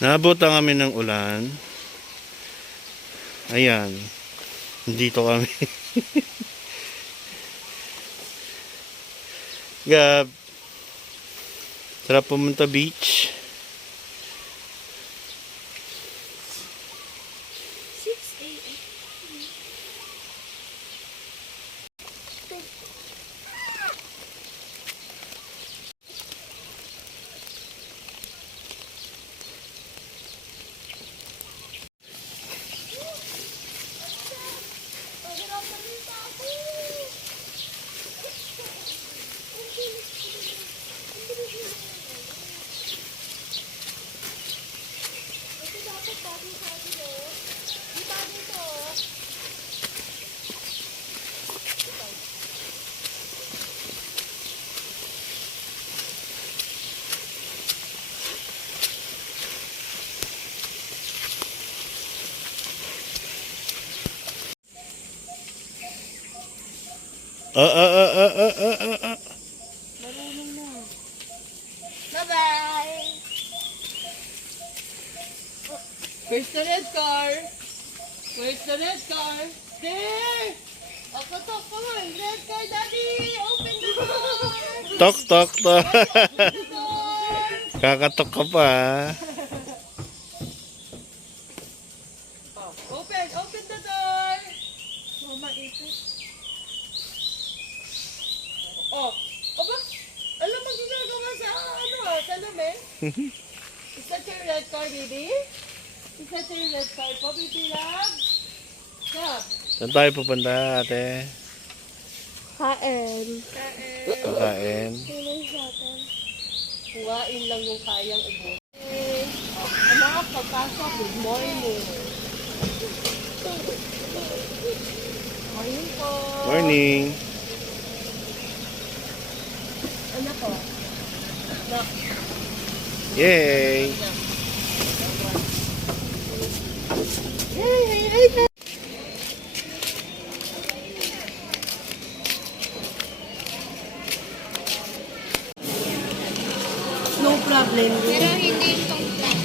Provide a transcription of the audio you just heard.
Naabutan kami ng ulan. Ayan. Dito kami. Gab. Sarap pumunta beach. 6 a.m. Marunong na. Bye-bye! Where's the red car? Where's the red car? There! Ako to, come on. Red car, Daddy! Open the door! Tok, tok, tok. Open the door! Kakatok ka pa. Oh, open the door! Mama, ito. Oh, aba, alam mo ginagawa sa, salamin? Is that your red car, baby? Is that your red car po, baby love? Love? Saan tayo pupunta, ate? Kain. Pagkain. Sino sa atin? Kuhain lang yung kayang ubos. Anak, pagpasok, good morning. Morning po. Morning. Anak ko. Anak. Yay! No problem. Pero hindi itong plan.